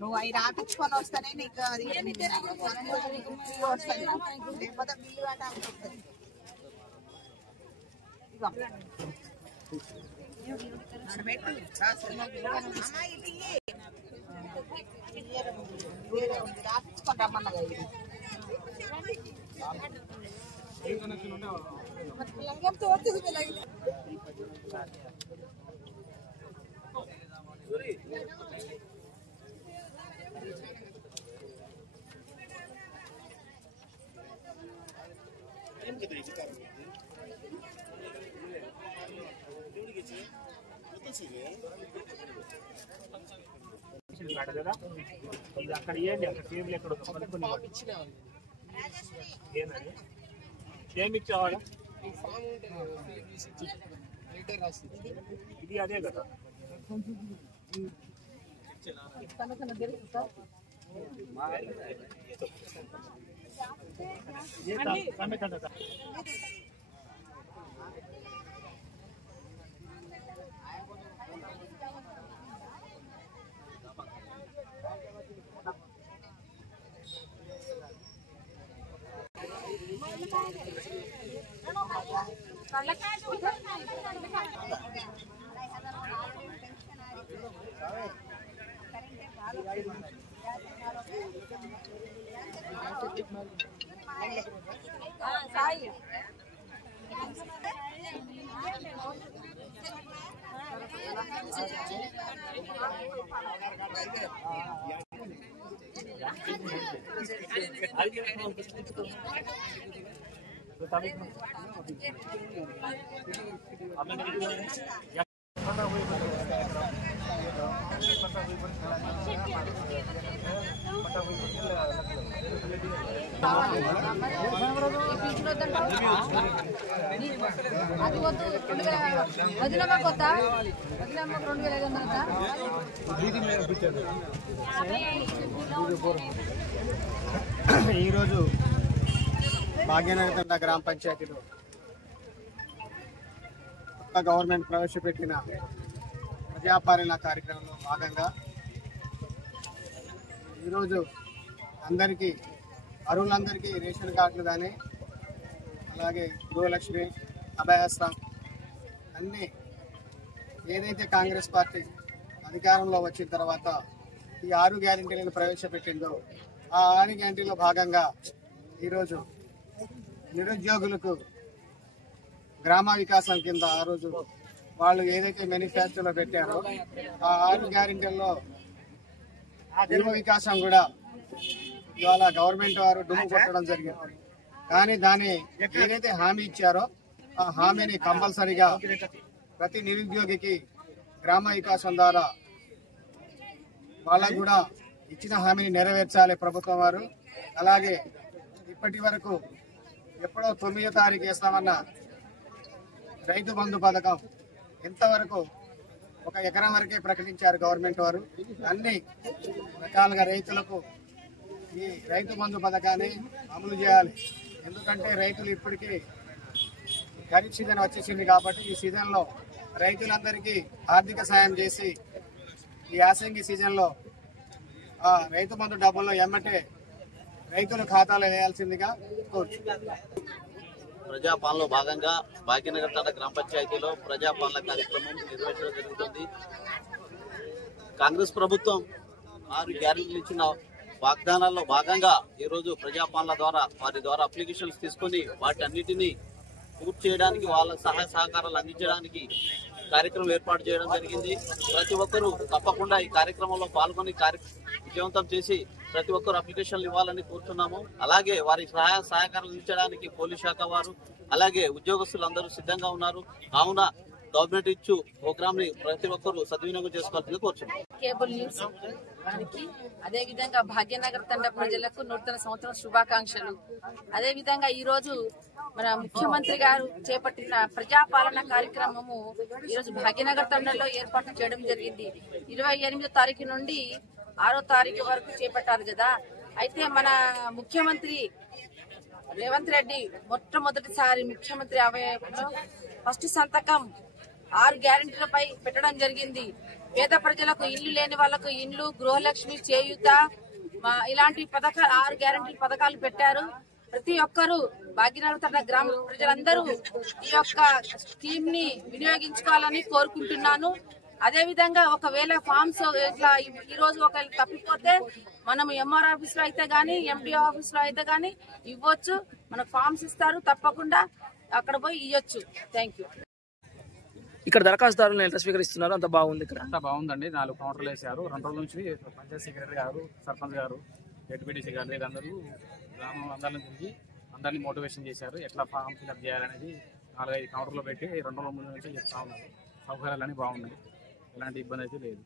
నువ్వు అవి రాపించుకొని వస్తానే నీకు అది వస్తుంది, లేకపోతే బిల్లు కట్టాల్సి వస్తుంది. రాపించుకొని రమ్మన్నగా ఇది అక్కడ ఇవ్వండి, అక్కడ టేబుల్ ఎక్కడ ఏమి ఇచ్చేవాడు ఇది అదే కదా. అది వద్దు, 2000 కొత్త 2500. ఈరోజు భాగ్యనగర్ తండ గ్రామ పంచాయతీలో కొత్త గవర్నమెంట్ ప్రవేశపెట్టిన ప్రజాపాలన కార్యక్రమంలో భాగంగా ఈరోజు అందరికీ అర్హులందరికీ రేషన్ కార్డులు కానీ అలాగే గృహలక్ష్మి అభయాస్తం అన్నీ ఏదైతే కాంగ్రెస్ పార్టీ అధికారంలో వచ్చిన తర్వాత ఈ 6 గ్యారెంటీలను ప్రవేశపెట్టిందో ఆ 6 గ్యారెంటీలో భాగంగా ఈరోజు నిరుద్యోగులకు గ్రామ వికాసం కింద ఆ రోజు వాళ్ళు ఏదైతే మేనిఫెస్టోలో పెట్టారో ఆ 6 గ్యారెంటీల్లో యువ వికాసం కూడా ఇవాళ గవర్నమెంట్ వారు డుమ్ము కొట్టడం జరిగింది. కానీ దాన్ని ఏదైతే హామీ ఇచ్చారో ఆ హామీని కంపల్సరిగా ప్రతి నిరుద్యోగికి గ్రామ వికాసం ద్వారా వాళ్ళకు కూడా ఇచ్చిన హామీని నెరవేర్చాలి ప్రభుత్వం వారు. అలాగే ఇప్పటి వరకు ఎప్పుడో 9వ తారీఖు వేస్తామన్న రైతు బంధు పథకం ఎంతవరకు 1 ఎకరం వరకే ప్రకటించారు గవర్నమెంట్ వారు. అన్ని రకాలుగా రైతులకు ఈ రైతు బంధు పథకాన్ని అమలు చేయాలి. ఎందుకంటే రైతులు ఇప్పటికీ ఖరీఫ్ సీజన్ వచ్చేసింది కాబట్టి ఈ సీజన్లో రైతులందరికీ ఆర్థిక సాయం చేసి ఈ యాసంగి సీజన్లో ఆ రైతు బంధు డబ్బుల్లో ఎమ్మటే రైతుల ఖాతాలో వేయాల్సిందిగా కోరుచున్నాను. ప్రజాపాలనలో భాగంగా భాగ్యనగర్ తండ గ్రామ పంచాయతీలో ప్రజాపాలన కార్యక్రమం నిర్వహించడం జరుగుతుంది. కాంగ్రెస్ ప్రభుత్వం 6 గ్యారెంటీలు ఇచ్చిన వాగ్దానాల్లో భాగంగా ఈరోజు ప్రజాపాలన ద్వారా వారి ద్వారా అప్లికేషన్స్ తీసుకుని వాటి అన్నిటినీ పూర్తి చేయడానికి వాళ్ళ సహాయ సహకారాలు అందించడానికి కార్యక్రమం ఏర్పాటు చేయడం జరిగింది. ప్రతి ఒక్కరూ తప్పకుండా ఈ కార్యక్రమంలో పాల్గొని విజయవంతం చేసి ప్రతి ఒక్కరు అప్లికేషన్లు ఇవ్వాలని కోరుతున్నాము. అలాగే వారి సహాయ సహకారాలు అందించడానికి పోలీస్ శాఖ వారు అలాగే ఉద్యోగస్తులందరూ సిద్ధంగా ఉన్నారు. కావున గవర్నమెంట్ ఇచ్చు ప్రోగ్రామ్ ని ప్రతి ఒక్కరు సద్వినియోగం చేసుకోవాలని కోరుచున్నాం. కేబుల్ న్యూస్ వారికి అదే విధంగా భాగ్యనగర్ తండ ప్రజలకు నూతన సంవత్సరం శుభాకాంక్షలు. అదే విధంగా ఈ రోజు మన ముఖ్యమంత్రి గారు చేపట్టిన ప్రజాపాలన కార్యక్రమము ఈ రోజు భాగ్యనగర్ తండలో ఏర్పాటు చేయడం జరిగింది. 28వ తారీఖు నుండి 6వ తారీఖు వరకు చేపట్టారు కదా. అయితే మన ముఖ్యమంత్రి రేవంత్ రెడ్డి మొట్టమొదటిసారి ముఖ్యమంత్రి అవయంలో ఫస్ట్ సంతకం 6 గ్యారెంటీలపై పెట్టడం జరిగింది. పేద ప్రజలకు ఇల్లు లేని వాళ్లకు ఇండ్లు, గృహలక్ష్మి, చేయూత ఇలాంటి పథకాలు 6 గ్యారెంటీ పథకాలు పెట్టారు. ప్రతి ఒక్కరూ భాగ్యనగర్ గ్రామ ప్రజలందరూ ఈ యొక్క స్కీమ్ ని వినియోగించుకోవాలని కోరుకుంటున్నాను. అదే విధంగా ఒకవేళ ఫామ్స్ ఇట్లా ఈ రోజు ఒకవేళ తప్పిపోతే మనం ఎంఆర్ ఆఫీస్ లో అయితే గానీ, ఎండిఓ ఆఫీస్ లో అయితే గానీ ఇవ్వచ్చు. మనకు ఫామ్స్ ఇస్తారు, తప్పకుండా అక్కడ పోయి ఇవ్వచ్చు. Thank you. ఇక్కడ దరఖాస్తుదారులను ఎంత స్వీకరిస్తున్నారు? అంత బాగుంది. ఇక్కడ అంతా బాగుందండి. 4 కౌంటర్లు వేసారు. 2 రోజుల నుంచి పంచాయత్ సెక్రటరీ గారు, సర్పంచ్ గారు, జడ్పీటీసీ గారు వీళ్ళందరూ గ్రామం అందరిని తిరిగి అందరినీ మోటివేషన్ చేశారు. ఎట్లా ఫామ్ ఫిల్అప్ చేయాలనేది 4-5 కౌంటర్లు పెట్టి 2 రోజుల ముందు నుంచి చెప్తా ఉన్నారు. సౌకర్యాలన్నీ బాగున్నాయి, ఎలాంటి ఇబ్బంది అయితే లేదు.